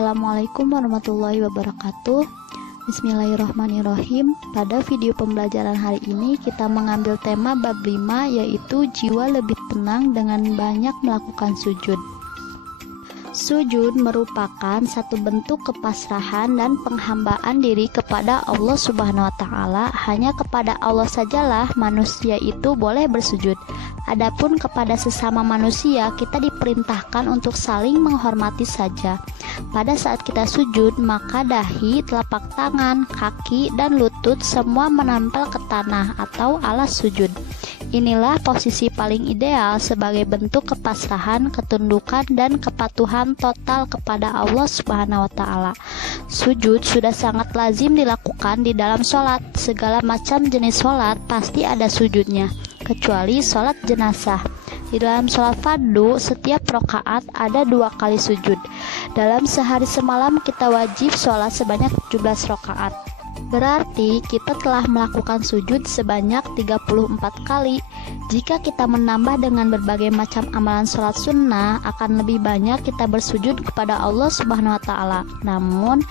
Assalamualaikum warahmatullahi wabarakatuh. Bismillahirrahmanirrahim. Pada video pembelajaran hari ini kita mengambil tema bab 5, yaitu jiwa lebih tenang dengan banyak melakukan sujud. Sujud merupakan satu bentuk kepasrahan dan penghambaan diri kepada Allah Subhanahu wa Ta'ala. Hanya kepada Allah sajalah manusia itu boleh bersujud. Adapun kepada sesama manusia, kita diperintahkan untuk saling menghormati saja. Pada saat kita sujud, maka dahi, telapak tangan, kaki, dan lutut semua menempel ke tanah atau alas sujud. Inilah posisi paling ideal sebagai bentuk kepasrahan, ketundukan, dan kepatuhan total kepada Allah Subhanahu wa Ta'ala. Sujud sudah sangat lazim dilakukan di dalam sholat. Segala macam jenis sholat pasti ada sujudnya, kecuali sholat jenazah. Di dalam sholat fardu, setiap rakaat ada 2 kali sujud. Dalam sehari semalam kita wajib sholat sebanyak 17 rakaat. Berarti kita telah melakukan sujud sebanyak 34 kali. Jika kita menambah dengan berbagai macam amalan sholat sunnah, akan lebih banyak kita bersujud kepada Allah Subhanahu wa Ta'ala. Namun,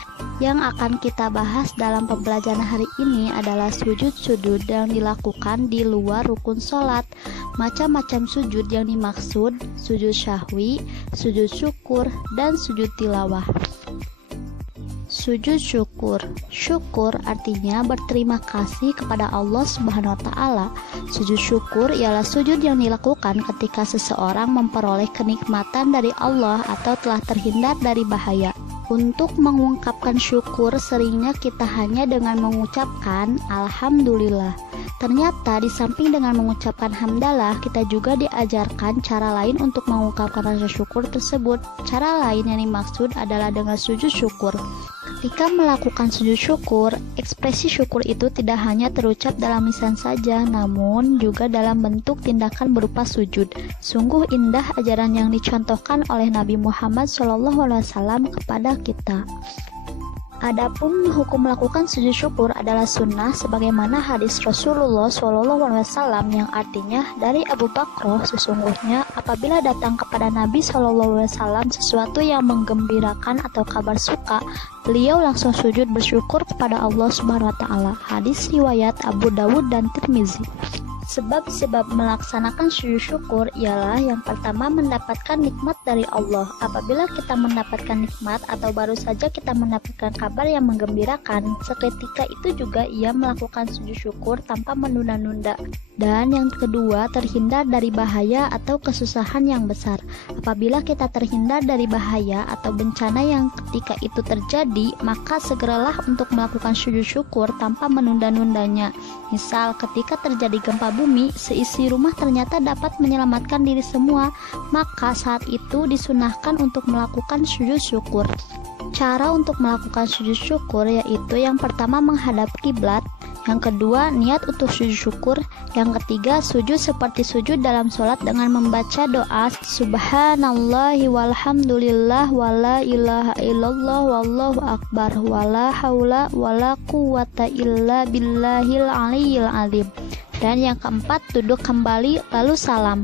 yang akan kita bahas dalam pembelajaran hari ini adalah sujud-sujud yang dilakukan di luar rukun sholat. Macam-macam sujud yang dimaksud: sujud syahwi, sujud syukur, dan sujud tilawah. Sujud syukur. Syukur artinya berterima kasih kepada Allah Subhanahu wa Ta'ala. Sujud syukur ialah sujud yang dilakukan ketika seseorang memperoleh kenikmatan dari Allah atau telah terhindar dari bahaya. Untuk mengungkapkan syukur, seringnya kita hanya dengan mengucapkan Alhamdulillah. Ternyata di samping dengan mengucapkan hamdalah, kita juga diajarkan cara lain untuk mengungkapkan rasa syukur tersebut. Cara lain yang dimaksud adalah dengan sujud syukur. Ketika melakukan sujud syukur, ekspresi syukur itu tidak hanya terucap dalam lisan saja, namun juga dalam bentuk tindakan berupa sujud. Sungguh indah ajaran yang dicontohkan oleh Nabi Muhammad SAW kepada kita. Adapun hukum melakukan sujud syukur adalah sunnah, sebagaimana hadis Rasulullah SAW yang artinya dari Abu Bakr, sesungguhnya apabila datang kepada Nabi SAW sesuatu yang menggembirakan atau kabar suka, beliau langsung sujud bersyukur kepada Allah Subhanahu wa Ta'ala. Hadis riwayat Abu Dawud dan Tirmizi. Sebab-sebab melaksanakan sujud syukur ialah yang pertama mendapatkan nikmat dari Allah. Apabila kita mendapatkan nikmat atau baru saja kita mendapatkan kabar yang menggembirakan, seketika itu juga ia melakukan sujud syukur tanpa menunda-nunda. Dan yang kedua, terhindar dari bahaya atau kesusahan yang besar. Apabila kita terhindar dari bahaya atau bencana yang ketika itu terjadi, maka segeralah untuk melakukan sujud syukur tanpa menunda-nundanya. Misal, ketika terjadi gempa bumi, seisi rumah ternyata dapat menyelamatkan diri semua, maka saat itu disunahkan untuk melakukan sujud syukur. Cara untuk melakukan sujud syukur yaitu yang pertama menghadap kiblat, yang kedua niat untuk sujud syukur, yang ketiga sujud seperti sujud dalam sholat dengan membaca doa Subhanallahi walhamdulillah wala ilaha illallah wallahu akbar wala haula wala quwata illa billahil aliyyil azim. Dan yang keempat duduk kembali lalu salam.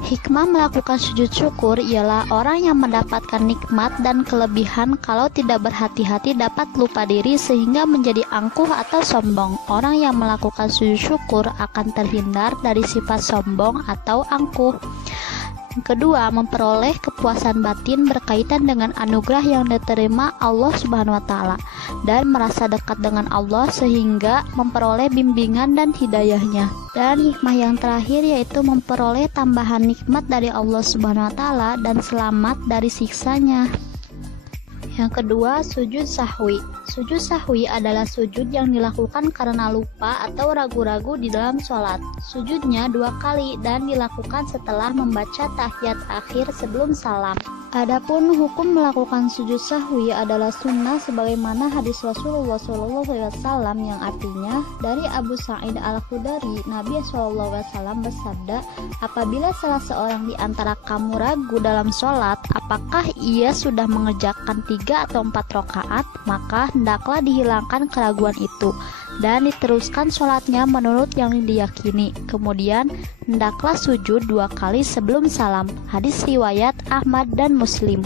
Hikmah melakukan sujud syukur ialah orang yang mendapatkan nikmat dan kelebihan kalau tidak berhati-hati dapat lupa diri sehingga menjadi angkuh atau sombong. Orang yang melakukan sujud syukur akan terhindar dari sifat sombong atau angkuh. Kedua, memperoleh kepuasan batin berkaitan dengan anugerah yang diterima Allah Subhanahu wa Ta'ala dan merasa dekat dengan Allah sehingga memperoleh bimbingan dan hidayahnya. Dan hikmah yang terakhir yaitu memperoleh tambahan nikmat dari Allah Subhanahu wa Ta'ala dan selamat dari siksanya. Yang kedua, sujud sahwi. Sujud sahwi adalah sujud yang dilakukan karena lupa atau ragu-ragu di dalam sholat. Sujudnya 2 kali dan dilakukan setelah membaca tahiyat akhir sebelum salam. Adapun hukum melakukan sujud sahwi adalah sunnah sebagaimana hadis Rasulullah SAW yang artinya dari Abu Sa'id Al-Khudri, Nabi SAW bersabda, apabila salah seorang di antara kamu ragu dalam sholat, apakah ia sudah mengerjakan 3 atau 4 rakaat, maka hendaklah dihilangkan keraguan itu dan diteruskan sholatnya menurut yang diyakini. Kemudian hendaklah sujud 2 kali sebelum salam. Hadis riwayat Ahmad dan Muslim.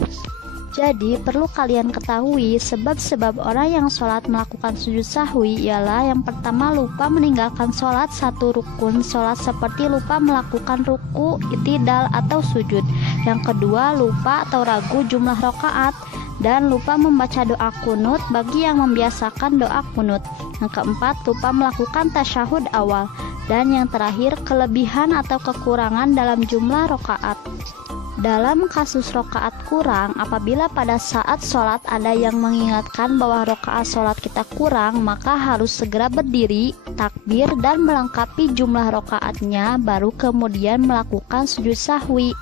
Jadi perlu kalian ketahui sebab-sebab orang yang sholat melakukan sujud sahwi ialah yang pertama lupa meninggalkan sholat satu rukun sholat seperti lupa melakukan ruku, i'tidal atau sujud. Yang kedua lupa atau ragu jumlah rakaat dan lupa membaca doa kunut bagi yang membiasakan doa kunut. Yang keempat lupa melakukan tasyahud awal. Dan yang terakhir kelebihan atau kekurangan dalam jumlah rakaat. Dalam kasus rokaat kurang, apabila pada saat sholat ada yang mengingatkan bahwa rokaat sholat kita kurang, maka harus segera berdiri, takbir, dan melengkapi jumlah rokaatnya, baru kemudian melakukan sujud sahwi.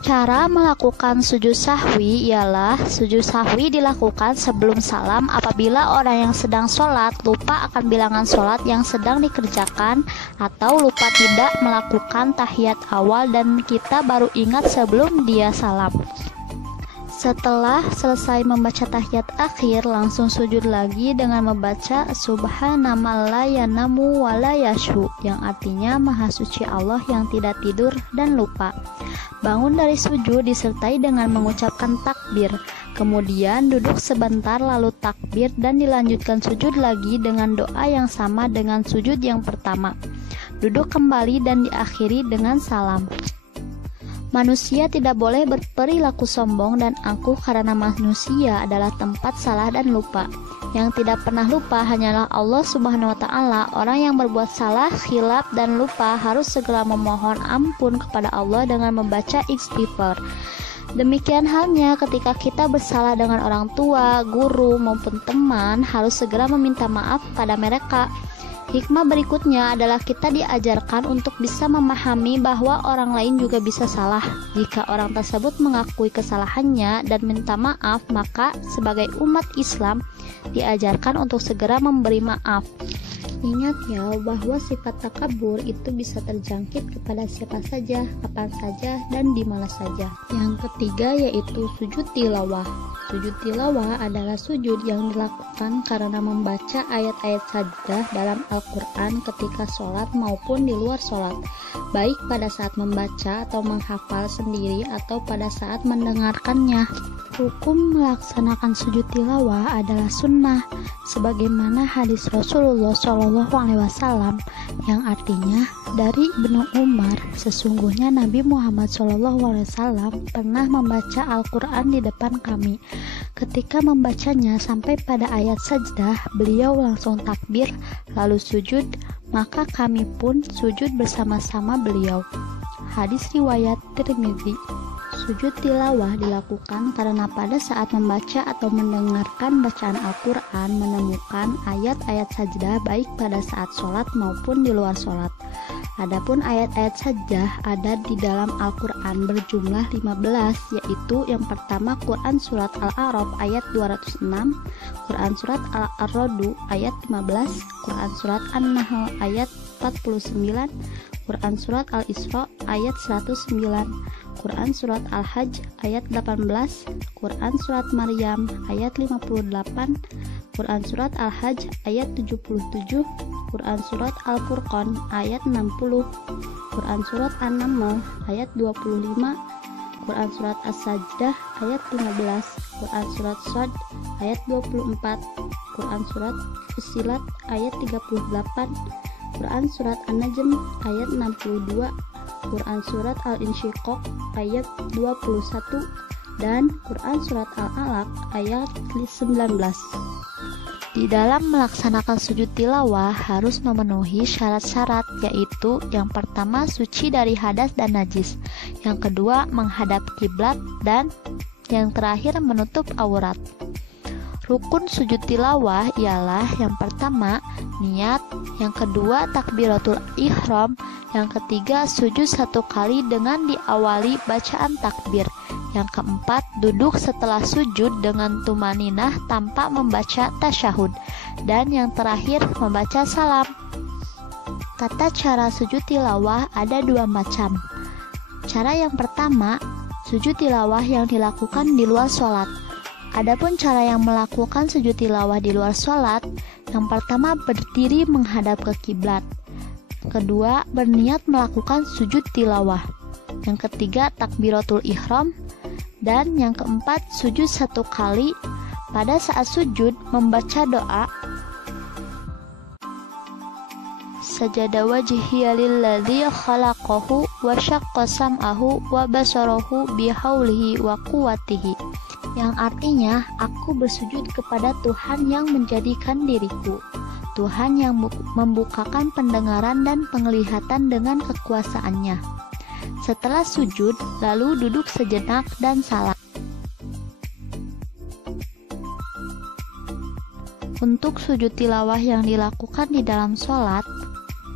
Cara melakukan sujud sahwi ialah sujud sahwi dilakukan sebelum salam apabila orang yang sedang sholat lupa akan bilangan sholat yang sedang dikerjakan atau lupa tidak melakukan tahiyat awal dan kita baru ingat sebelum dia salam. Setelah selesai membaca tahiyat akhir, langsung sujud lagi dengan membaca Subhanallah la yanamu wa la yashu, yang artinya Maha Suci Allah yang tidak tidur dan lupa. Bangun dari sujud disertai dengan mengucapkan takbir, kemudian duduk sebentar lalu takbir dan dilanjutkan sujud lagi dengan doa yang sama dengan sujud yang pertama. Duduk kembali dan diakhiri dengan salam. Manusia tidak boleh berperilaku sombong dan angkuh karena manusia adalah tempat salah dan lupa. Yang tidak pernah lupa hanyalah Allah Subhanahu wa Ta'ala. Orang yang berbuat salah, khilaf, dan lupa harus segera memohon ampun kepada Allah dengan membaca istighfar. Demikian halnya ketika kita bersalah dengan orang tua, guru, maupun teman, harus segera meminta maaf pada mereka. Hikmah berikutnya adalah kita diajarkan untuk bisa memahami bahwa orang lain juga bisa salah. Jika orang tersebut mengakui kesalahannya dan minta maaf, maka sebagai umat Islam diajarkan untuk segera memberi maaf. Ingat ya bahwa sifat takabur itu bisa terjangkit kepada siapa saja, kapan saja, dan di mana saja. Yang ketiga yaitu sujud tilawah. Sujud tilawah adalah sujud yang dilakukan karena membaca ayat-ayat sajdah dalam Al-Quran ketika sholat maupun di luar sholat, baik pada saat membaca atau menghafal sendiri atau pada saat mendengarkannya. Hukum melaksanakan sujud tilawah adalah sunnah, sebagaimana hadis Rasulullah SAW yang artinya dari Ibnu Umar, sesungguhnya Nabi Muhammad SAW pernah membaca Al-Quran di depan kami. Ketika membacanya sampai pada ayat sajdah, beliau langsung takbir lalu sujud, maka kami pun sujud bersama-sama beliau. Hadis riwayat Tirmidzi. Sujud tilawah dilakukan karena pada saat membaca atau mendengarkan bacaan Al-Quran menemukan ayat-ayat sajdah baik pada saat sholat maupun di luar sholat. Adapun ayat-ayat sajdah ada di dalam Al-Quran berjumlah 15, yaitu yang pertama Quran Surat Al-A'raf ayat 206, Quran Surat Al-Ra'd ayat 15, Quran Surat An-Nahl ayat 49, Quran Surat Al-Isra ayat 109, Quran Surat Al-Hajj ayat 18, Quran Surat Maryam ayat 58, Quran Surat Al-Hajj ayat 77, Quran Surat Al-Furqan ayat 60, Quran Surat An-Naml ayat 25, Quran Surat As-Sajdah ayat 15, Quran Surat Shad ayat 24, Quran Surat Fussilat ayat 38, Quran Surat An-Najm ayat 62, Quran Surat Al-Insyiqaq ayat 21, dan Quran Surat Al-Alaq ayat 19. Di dalam melaksanakan sujud tilawah harus memenuhi syarat-syarat, yaitu yang pertama suci dari hadas dan najis, yang kedua menghadap kiblat, dan yang terakhir menutup aurat. Rukun sujud tilawah ialah yang pertama niat, yang kedua takbiratul ihram, yang ketiga sujud satu kali dengan diawali bacaan takbir, yang keempat duduk setelah sujud dengan tumaninah tanpa membaca tasyahud, dan yang terakhir membaca salam. Tata cara sujud tilawah ada dua macam. Cara yang pertama, sujud tilawah yang dilakukan di luar sholat. Adapun cara yang melakukan sujud tilawah di luar sholat, yang pertama berdiri menghadap ke kiblat, kedua berniat melakukan sujud tilawah, yang ketiga takbiratul ihram, Dan yang keempat, sujud 1 kali. Pada saat sujud membaca doa sajada wajhiya lilladzi khalaqahu wa syaqqa sam'ahu wa basarahu bihaulihi wa quwwatihi, yang artinya aku bersujud kepada Tuhan yang menjadikan diriku, Tuhan yang membukakan pendengaran dan penglihatan dengan kekuasaannya. Setelah sujud, lalu duduk sejenak dan salam. Untuk sujud tilawah yang dilakukan di dalam sholat,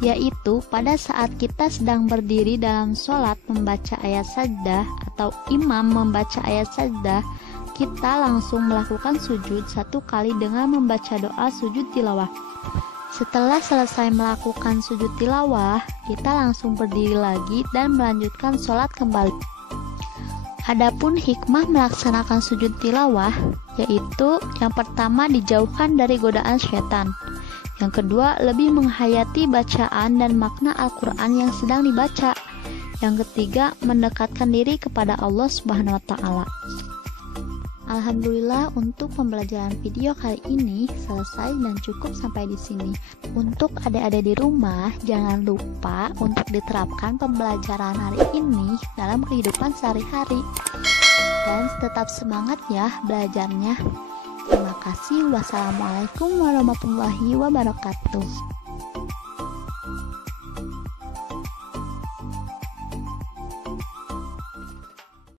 yaitu pada saat kita sedang berdiri dalam sholat membaca ayat sajdah atau imam membaca ayat sajdah, kita langsung melakukan sujud 1 kali dengan membaca doa sujud tilawah. Setelah selesai melakukan sujud tilawah, kita langsung berdiri lagi dan melanjutkan sholat kembali. Adapun hikmah melaksanakan sujud tilawah, yaitu yang pertama dijauhkan dari godaan syaitan. Yang kedua, lebih menghayati bacaan dan makna Al-Quran yang sedang dibaca. Yang ketiga, mendekatkan diri kepada Allah Subhanahu wa Ta'ala. Alhamdulillah, untuk pembelajaran video kali ini selesai dan cukup sampai di sini. Untuk adik-adik di rumah, jangan lupa untuk diterapkan pembelajaran hari ini dalam kehidupan sehari-hari. Dan tetap semangat ya belajarnya. Terima kasih. Wassalamualaikum warahmatullahi wabarakatuh.